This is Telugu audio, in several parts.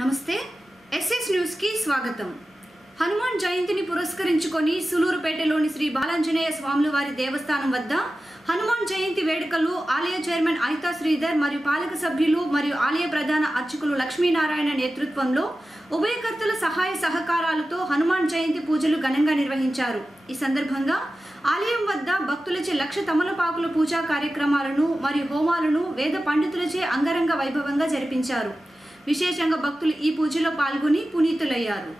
నమస్తే ఎస్ఎస్ న్యూస్ కి స్వాగతం. హనుమాన్ జయంతిని పురస్కరించుకొని సులూరుపేటలోని శ్రీ బాలాంజనేయ స్వాముల వారి దేవస్థానం వద్ద హనుమాన్ జయంతి వేడుకలు ఆలయ చైర్మన్ ఐతా శ్రీధర్ మరియు పాలక సభ్యులు మరియు ఆలయ ప్రధాన అర్చకులు లక్ష్మీనారాయణ నేతృత్వంలో ఉభయకర్తల సహాయ సహకారాలతో హనుమాన్ జయంతి పూజలు ఘనంగా నిర్వహించారు. ఈ సందర్భంగా ఆలయం వద్ద భక్తులచే లక్ష తమలపాకుల పూజా కార్యక్రమాలను మరియు హోమాలను వేద పండితులచే అంగరంగ వైభవంగా జరిపించారు. విశేషంగా భక్తులు ఈ పూజలో పాల్గొని పునీతులయ్యారు.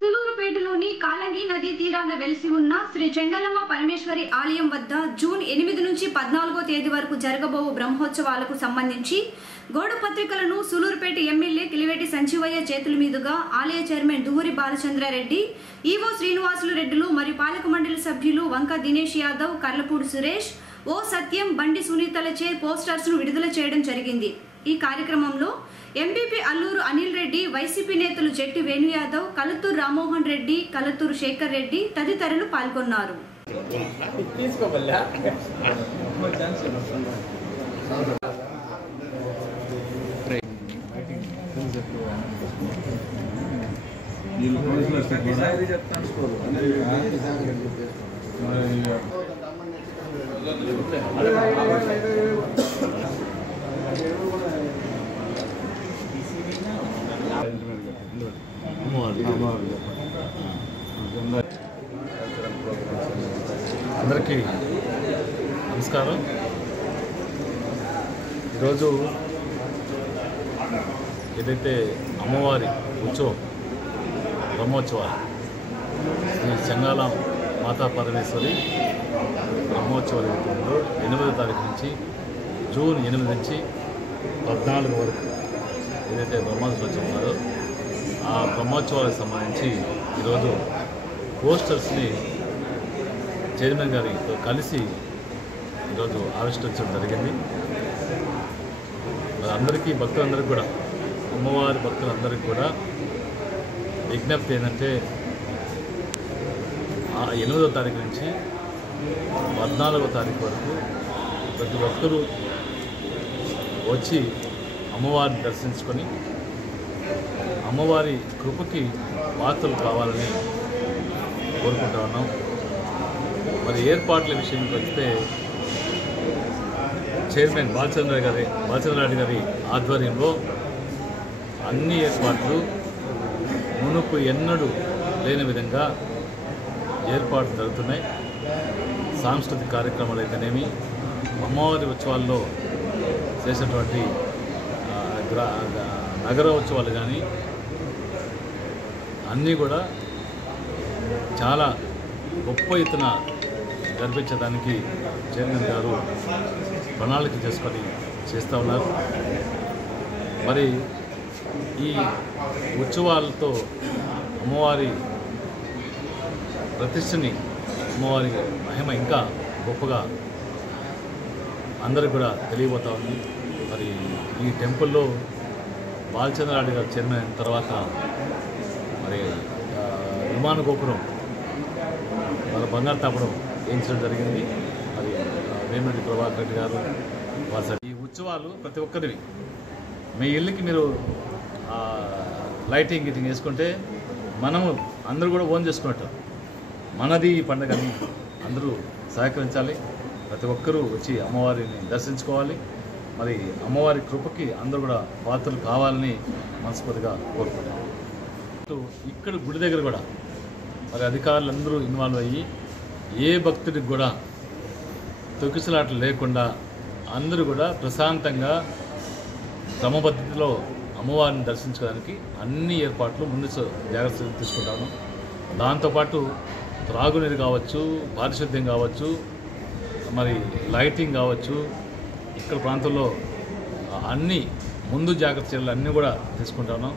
సూలూరుపేటలోని కాలంగి నదీ తీరాన వెలిసి ఉన్న శ్రీ చెంగలమ్మ పరమేశ్వరి ఆలయం వద్ద జూన్ 8 నుంచి 14వ తేదీ వరకు జరగబోవు బ్రహ్మోత్సవాలకు సంబంధించి గోడ పత్రికలను సూలూరుపేట ఎమ్మెల్యే కిలివేటి సంజీవయ్య చేతుల మీదుగా ఆలయ చైర్మన్ దువ్వూరి బాలచంద్రారెడ్డి, ఈవో శ్రీనివాసులు రెడ్డిలు మరియు పాలక మండలి సభ్యులు వంక దినేష్ యాదవ్, కర్లపూడి సురేష్, ఓ సత్యం, బండి సునీతలచే పోస్టర్స్ను విడుదల చేయడం జరిగింది. ఈ కార్యక్రమంలో ఎంపీపీ అల్లూరు అనిల్ రెడ్డి, వైసీపీ నేతలు జెట్టి వేణు యాదవ్, కలత్తూరు రామ్మోహన్ రెడ్డి, కలత్తూరు శేఖర్ రెడ్డి తదితరులు పాల్గొన్నారు. అందరికీ నమస్కారం. ఈరోజు ఏదైతే అమ్మవారి ఉత్సవం బ్రహ్మోత్సవాలు శ్రీ చెంగాల మాతా పరమేశ్వరి బ్రహ్మోత్సవాలు ఏదైతుందో 8వ తారీఖు నుంచి జూన్ 8 నుంచి 14 వరకు ఏదైతే బ్రహ్మోత్సవం ఉన్నారో ఆ బ్రహ్మోత్సవాలకు సంబంధించి ఈరోజు పోస్టర్స్ని చైర్మన్ గారితో కలిసి ఈరోజు ఆవిష్కరించడం జరిగింది. అందరికీ భక్తులందరికీ కూడా, అమ్మవారి భక్తులందరికీ కూడా విజ్ఞప్తి ఏంటంటే 8వ తారీఖు నుంచి 14వ తారీఖు వరకు ప్రతి ఒక్కరూ వచ్చి అమ్మవారిని దర్శించుకొని అమ్మవారి కృపకి పాత్రలు కావాలని కోరుకుంటా ఉన్నాం. మరి ఏర్పాట్ల విషయానికి వస్తే చైర్మన్ బాలచంద్రారెడ్డి గారి ఆధ్వర్యంలో అన్ని ఏర్పాట్లు మునుపు ఎన్నడూ లేని విధంగా ఏర్పాట్లు జరుగుతున్నాయి. సాంస్కృతిక కార్యక్రమాలు అయితేనేమి, అమ్మవారి ఉత్సవాల్లో చేసినటువంటి నగర ఉత్సవాలు కానీ అన్నీ కూడా చాలా గొప్ప ఎత్తున జరిపించడానికి చైర్మన్ గారు ప్రణాళిక చేసుకొని చేస్తూ ఉన్నారు. మరి ఈ ఉత్సవాలతో అమ్మవారి ప్రతిష్టని, అమ్మవారి మహిమ ఇంకా గొప్పగా అందరికి కూడా తెలియబోతూ ఉంది. మరి ఈ టెంపుల్లో బాలచంద్రారెడ్డి గారు చైర్మన్ అయిన తర్వాత మరి విమాన గోపురం మన బంగారు తాపడం వేయించడం జరిగింది. మరి వేమిరెడ్డి ప్రభాకర్ రెడ్డి గారు వారు ఈ ఉత్సవాలు ప్రతి ఒక్కరివి మీ ఇల్లుకి మీరు లైటింగ్ గిటింగ్ వేసుకుంటే మనము అందరూ కూడా ఓన్ చేసుకున్నట్టు మనది ఈ పండుగని అందరూ సహకరించాలి. ప్రతి ఒక్కరూ వచ్చి అమ్మవారిని దర్శించుకోవాలి. మరి అమ్మవారి కృపకి అందరూ కూడా పాత్రలు కావాలని మనస్ఫూర్తిగా కోరుకుంటున్నాం. ఇక్కడ గుడి దగ్గర కూడా మరి అధికారులందరూ ఇన్వాల్వ్ అయ్యి ఏ భక్తుడికి కూడా తొక్కిసలాటలు లేకుండా అందరూ కూడా ప్రశాంతంగా క్రమపద్ధతిలో అమ్మవారిని దర్శించుకోవడానికి అన్ని ఏర్పాట్లు ముందు జాగ్రత్తలు తీసుకుంటాను. దాంతోపాటు త్రాగునీరు కావచ్చు, పారిశుద్ధ్యం కావచ్చు, మరి లైటింగ్ కావచ్చు, ఇక్కడ ప్రాంతంలో అన్ని ముందు జాగ్రత్త చర్యలు అన్నీ కూడా తీసుకుంటాను.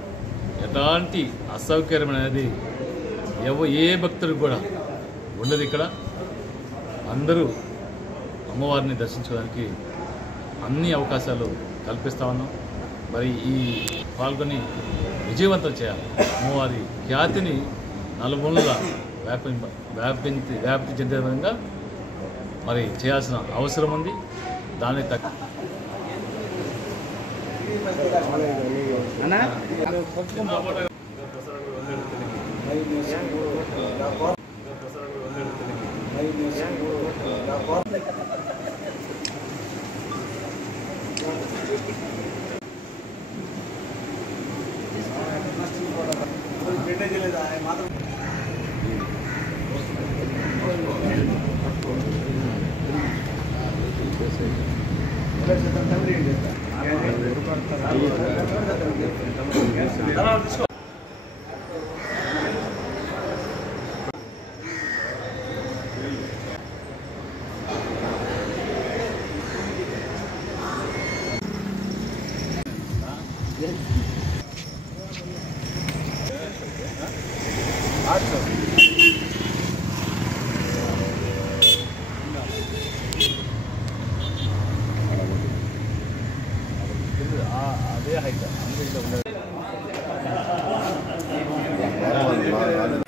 ఎలాంటి అసౌకర్యం అనేది ఏ భక్తుడికి కూడా ఉండదు. ఇక్కడ అందరూ అమ్మవారిని దర్శించుకోవడానికి అన్ని అవకాశాలు కల్పిస్తా ఉన్నాం. మరి ఈ పాల్గొని విజయవంతం చేయాలి. అమ్మవారి ఖ్యాతిని నలుమూలలా వ్యాప్తి చెందే విధంగా మరి చేయాల్సిన అవసరం ఉంది. దాన్ని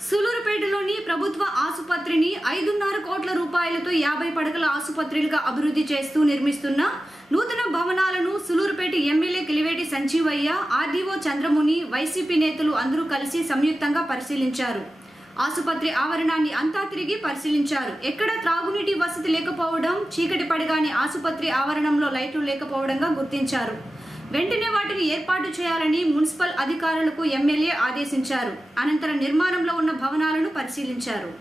సూలూరుపేటలోని ప్రభుత్వ ఆసుపత్రిని 5.5 కోట్ల రూపాయలతో 50 పడకల ఆసుపత్రులుగా అభివృద్ధి చేస్తూ నిర్మిస్తున్న నూతన భవనాలను Sullurpeta MLA Kiliveti Sanjeevaiah, RDO Chandramuni, YCP నేతలు అందరూ కలిసి సంయుక్తంగా పరిశీలించారు. ఆసుపత్రి ఆవరణాన్ని అంతా తిరిగి పరిశీలించారు. ఎక్కడ త్రాగునీటి వసతి లేకపోవడం, చీకటి పడగానే ఆసుపత్రి ఆవరణంలో లైట్లు లేకపోవడంగా గుర్తించారు. వెంటనే వాటిని ఏర్పాటు చేయాలని మున్సిపల్ అధికారులకు ఎమ్మెల్యే ఆదేశించారు. అనంతరం నిర్మాణంలో ఉన్న భవనాలను పరిశీలించారు.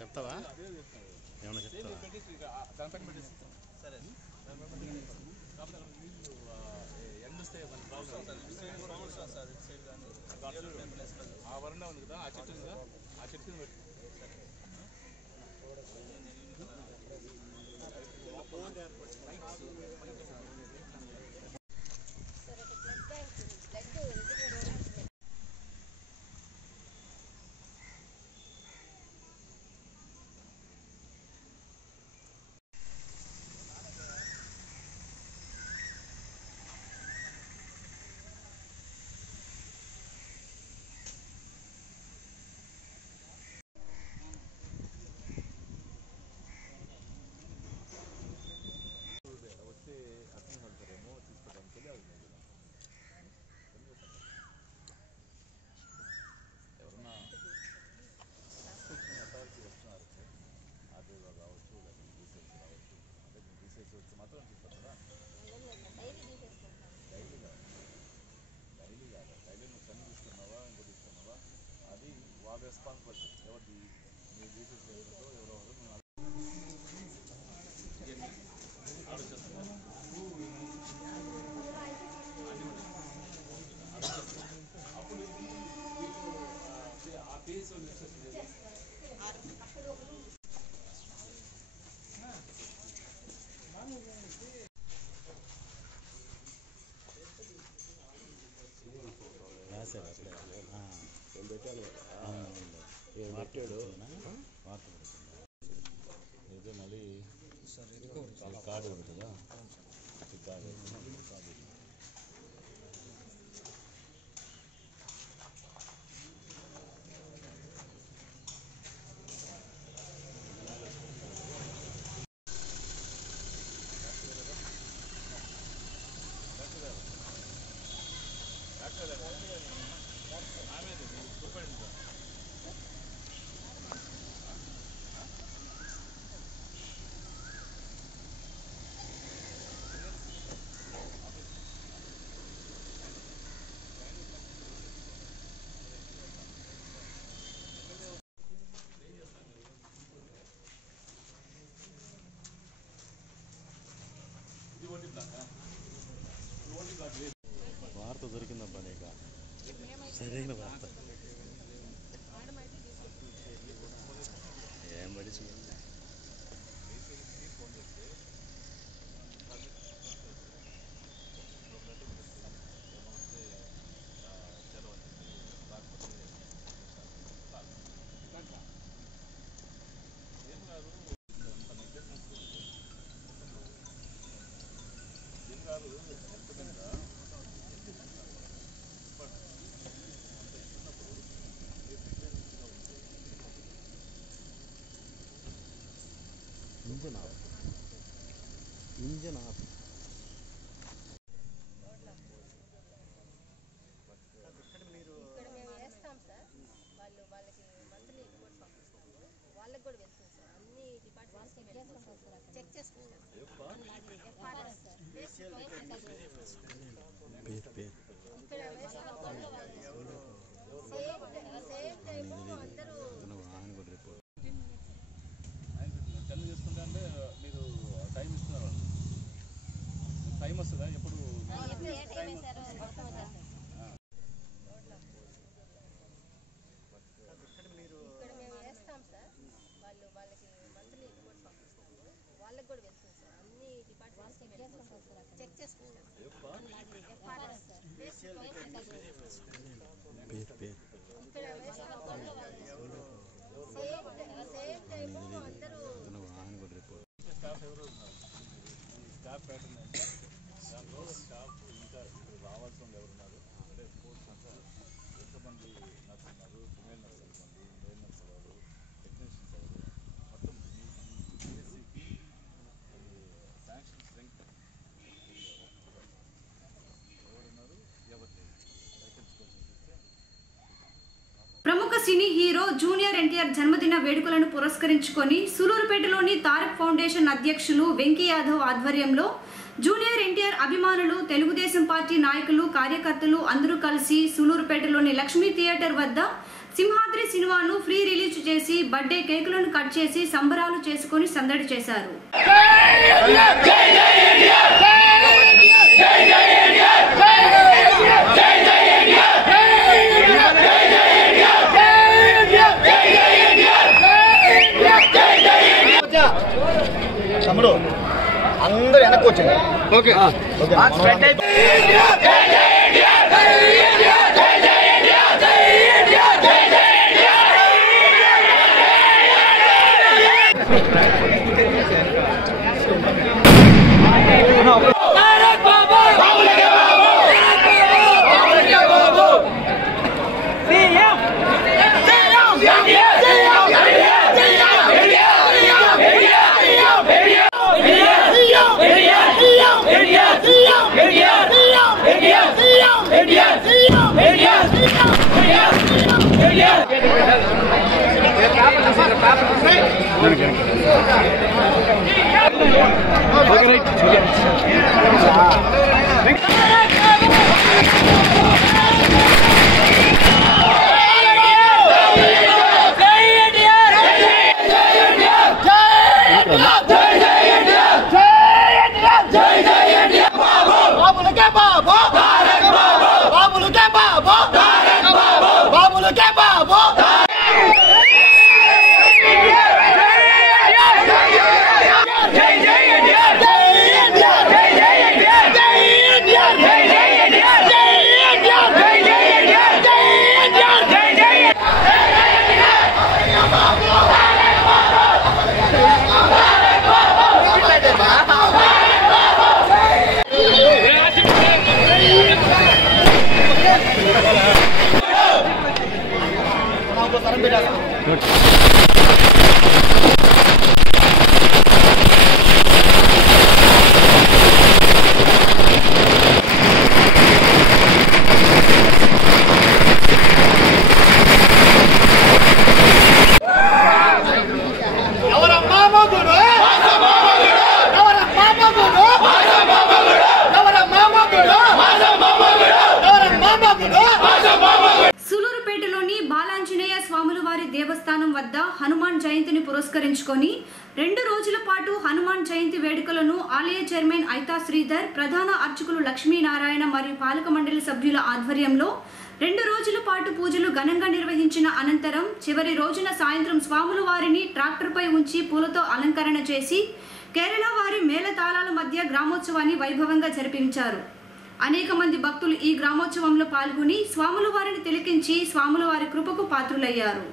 చెప్తావా? ఏమన్నా చెప్తావా? ఆ వరండా ఉంది కదా, ఆ చెట్టు ఉందా, ఆ చెట్టు అయితే మళ్ళీ కార్డు ఉంటుందా కార్డు వార్త దొరికిందబ్బా నీకు సరైన వార్త ఏం పడిచి ఇంజన్ ఆఫ్ ఇక్కడ మేము వేస్తాం సార్. వాళ్ళకి మంత్లీ రిపోర్ట్ పంపిస్తాము. వాళ్ళకి కూడా వెళ్తుంది సార్. అన్ని డిపార్ట్మెంట్స్ చెక్ చేసుకుంటాం. సేమ్ టైము అందరూ టెన్ చేసుకుంటే అంటే మీరు టైం ఇస్తున్నారు. టైం వస్తుందా ఎప్పుడు ఇక్కడ మేము వేస్తాం సార్. వాళ్ళకి మంత్లీ రిపోర్ట్ పంపిస్తాము. వాళ్ళకి కూడా వెళ్తుంది సార్. అన్ని డిపార్ట్మెంట్స్ చెక్ చేసుకుంటాం. సేమ్ టైము అందరూ స్టాఫ్ ఎవరు ఉన్నారు? ఈ స్టాఫ్ ప్యాటర్న్ అంటే దాంట్లో స్టాఫ్ ఇంకా ఇక్కడ రావాల్సిన వాళ్ళు ఎవరున్నారు అంటే స్పోర్ట్స్ అంతా ఎంతమంది నర్స్ ఉన్నారు, ఫిమేల్ నర్స్ ఎంతమంది, మేల్ నర్స్ ఎవరు, టెక్నీషియన్స్ ఎవరు, మొత్తం ఈ బిఎస్సికి శాంక్షన్ స్ట్రెంగ్త్ ఎవరున్నారు, ఎవరు లేదు వేకెన్సీ కొంచెం చూస్తే. ప్రముఖ సినీ హీరో జూనియర్ ఎన్టీఆర్ జన్మదిన వేడుకలను పురస్కరించుకొని సూలూరుపేటలోని తారక్ ఫౌండేషన్ అధ్యక్షులు వెంకీ యాదవ్ ఆధ్వర్యంలో జూనియర్ ఎన్టీఆర్ అభిమానులు, తెలుగుదేశం పార్టీ నాయకులు, కార్యకర్తలు అందరూ కలిసి సూలూరుపేటలోని లక్ష్మీ థియేటర్ వద్ద సింహాద్రి సినిమాను ఫ్రీ రిలీజ్ చేసి బర్త్డే కేకులను కట్ చేసి సంబరాలు చేసుకుని సందడి చేశారు. తమ్ముడు అందరూ వెనక్కి వచ్చాను. Okay Jai Jai India! సూలూరుపేటలోని బాలాంజనేయ స్వాముల వారి దేవస్థానం వద్ద హనుమాన్ జయంతిని పురస్కరించుకొని 2 రోజుల పాటు హనుమాన్ జయంతి వేడుకలను ఆలయ చైర్మన్ ఐతా శ్రీధర్, ప్రధాన అర్చకులు లక్ష్మీనారాయణ మరియు పాలక మండలి సభ్యుల ఆధ్వర్యంలో 2 రోజుల పాటు పూజలు ఘనంగా నిర్వహించిన అనంతరం చివరి రోజున సాయంత్రం స్వాముల వారిని ట్రాక్టర్పై ఉంచి పూలతో అలంకరణ చేసి కేరళ వారి మేళతాళాల మధ్య గ్రామోత్సవాన్ని వైభవంగా జరిపించారు. అనేక మంది భక్తులు ఈ గ్రామోత్సవంలో పాల్గొని స్వాముల వారిని తిలకించి స్వాముల వారి కృపకు పాత్రులయ్యారు.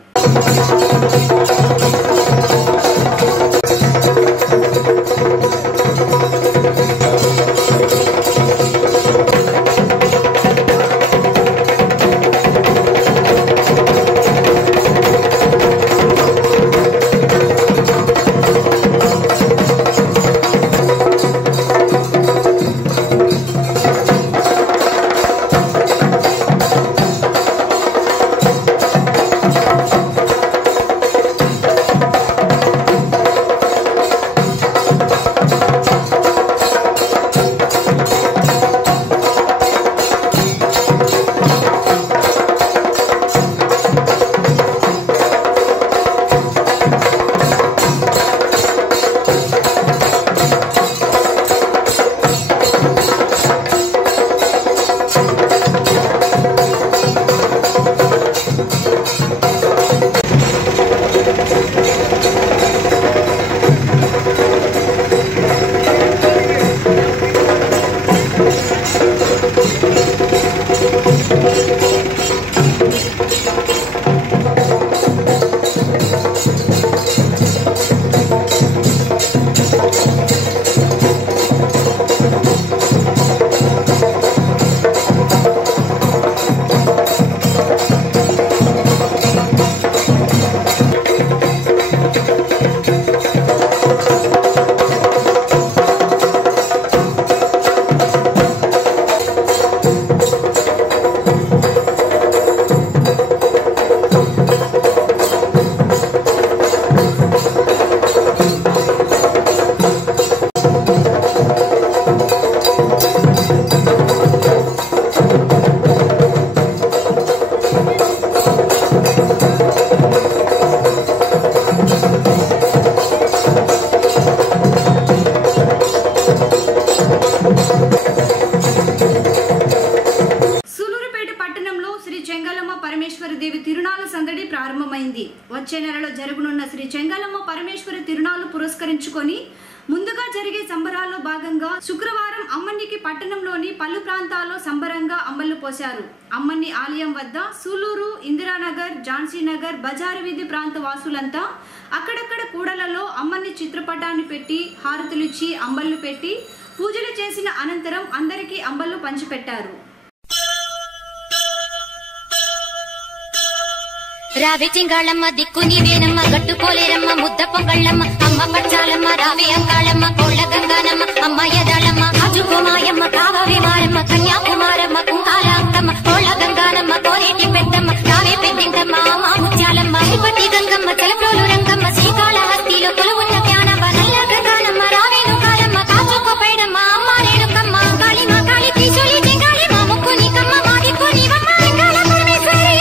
వచ్చే నెలలో జరగనున్న శ్రీ చెంగలమ్మ పరమేశ్వరి తిరునాళ్లు పురస్కరించుకొని ముందుగా జరిగే సంబరాల్లో భాగంగా శుక్రవారం అమ్మన్నికి పట్టణంలోని పలు ప్రాంతాల్లో సంబరంగా అంబళ్లు పోశారు. అమ్మన్ని ఆలయం వద్ద సూలూరు, ఇందిరానగర్, ఝాన్సీనగర్, బజారు వీధి ప్రాంత వాసులంతా అక్కడక్కడ కూడలలో అమ్మన్ని చిత్రపటాన్ని పెట్టి హారతులిచ్చి అంబళ్లు పెట్టి పూజలు చేసిన అనంతరం అందరికీ అంబళ్లు పంచిపెట్టారు. రావే చెంగాళమ్మ దిక్కు నీవేనమ్మ, గట్టుకోలేరమ్మ ముద్ద పొంగళ్ళమ్మ, అమ్మ పచ్చాలమ్మ రావే అంగాళమ్మ, కోళ్ళ గంగానమ్మ అమ్మ యదాళమ్మ, రాజుకుమాయమ్మ కావవే మారమ్మ, కన్యాకుమారమ్మ కుంకాల అంకమ్మ, కోళ్ళ గంగానమ్మ కోనేటి పెద్దమ్మ, రావే పెద్దింటమ్మ అమ్మ ముత్యాలమ్మ, తిరుపతి గంగమ్మ తలప్రోలు రంగమ్మ, శ్రీకాళహస్తిలో కొలువున్న జ్ఞానమ్మ, నల్ల గంగానమ్మ రావే నూకాలమ్మ, కాచుకోపైడమ్మ అమ్మ రేణుకమ్మ, కాళి మా కాళి త్రిశూలి తెంగాళి మా ముక్కు నీకమ్మ, మా దిక్కు నీవమ్మ అంగాళ పరమేశ్వరి.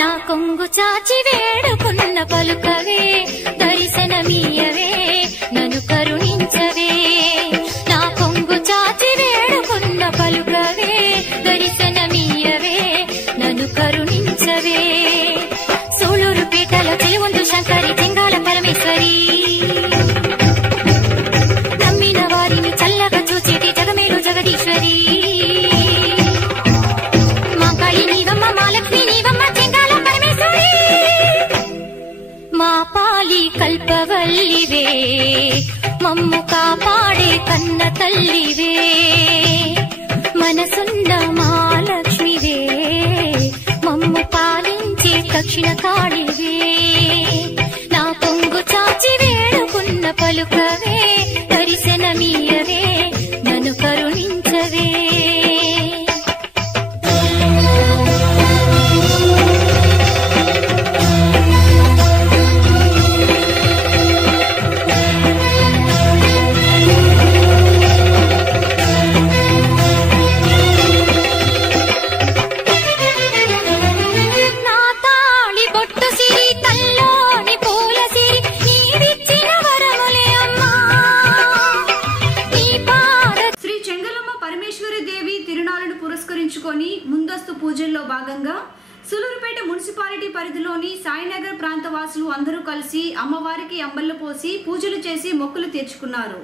నా కొంగు చాచి వేడుకున్న పలుకవే, దర్శనమీయవే నన్ను కరుణించవే. నా కొంగు చాచి వేడుకున్న పలుకవే, దర్శనమీయవే నన్ను కరుణించవే. సూళూరుపేటలో చెలువందు శంకరి చెంగాళ పరమేశ్వరి, నమ్మిన వారిని చల్లగా చూచేటి జగమేలు జగదీశ్వరి. మా కాళి నీవమ్మ, మా లక్ష్మి నీవమ్మ, చెంగాళ పరమేశ్వరి. మా పాలి కల్పవల్లివే, మమ్ము కాపాడే కన్న తల్లివే. మనసున్న మా లక్ష్మివే, మమ్ము పాలించే దక్షిణ కాళివే నా పొంగు చాచి వేడుకున్న పలుకవే దర్శనమీయవే నన్ను కరుణించవే ముందస్తు పూజల్లో భాగంగా సులూరుపేట మున్సిపాలిటీ పరిధిలోని సాయినగర్ ప్రాంత వాసులు అందరూ కలిసి అమ్మవారికి అంబళ్ళు పోసి పూజలు చేసి మొక్కులు తీర్చుకున్నారు.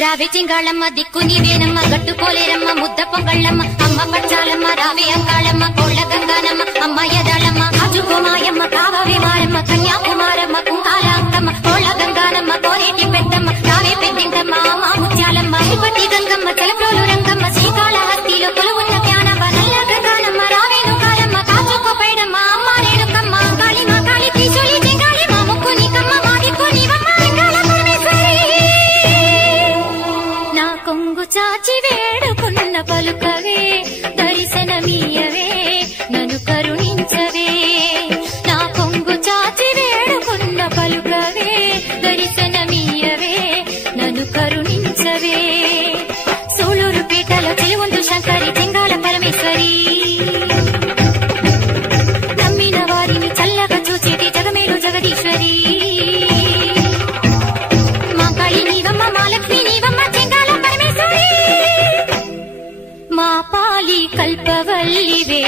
రావే చింగాళమ్మ దిక్కు నీవేనమ్మ గట్టుకోలేరమ్మ ముద్ద పొంగళ్ళమ్మ అమ్మ పచ్చాలమ్మ రావే అంగాళమ్మ కోళ్ళ గంగానమ్మ అమ్మ యదాళమ్మ అజుకుమాయమ్మ కావవే మారమ్మ కన్యాకుమారమ్మ కుంకాల అంకమ్మ కోళ్ళ గంగానమ్మ కోరేటి పెద్దమ్మ రావే పెద్దింకమ్మ అమ్మ ముత్యాలమ్మ తిరుపతి గంగమ్మ తెలప్రోలు రంగమ్మ శ్రీకాళహస్తిలో కొలువున్న జ్ఞానమ్మ నల్ల గంగానమ్మ రావే నూకాలమ్మ కాచుకో పైడమ్మ అమ్మ రేణుకమ్మ కాళి మా కాళి త్రిశూలి దింగాలి మా ముక్కు నీకమ్మ మా దిక్కు నీవమ్మ అంగాళ పరమేశ్వరి నా కొంగు చాచి వేడుకున్న పలుకవే దర్శనమీయవే నన్ను కరుణించవే నా కొంగు చాచి వేడుకున్న పలుకవే దర్శనమీయవే నన్ను కరుణించవే సూళూరుపేటలో చెలువుందు శంకరి చెంగాళ పరమేశ్వరి నమ్మిన వారిని చల్లగా చూచేటి జగమేలు జగదీశ్వరి మా కాళి నీవమ్మ మా లక్ష్మి నీవమ్మ చెంగాళ పరమేశ్వరి మా పాలి కల్పవల్లివే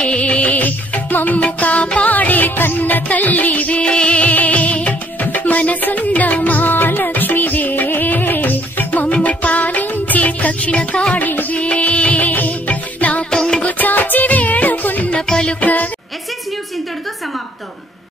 మమ్ము కాపాడే కన్న తల్లివే మనసున్న మా లక్ష్మివే మమ్ము పాలించే దక్షిణ కాళివే నా పొంగు చాచి వేడుకున్న పలుక. SS న్యూస్ ఇంతటితో సమాప్తం.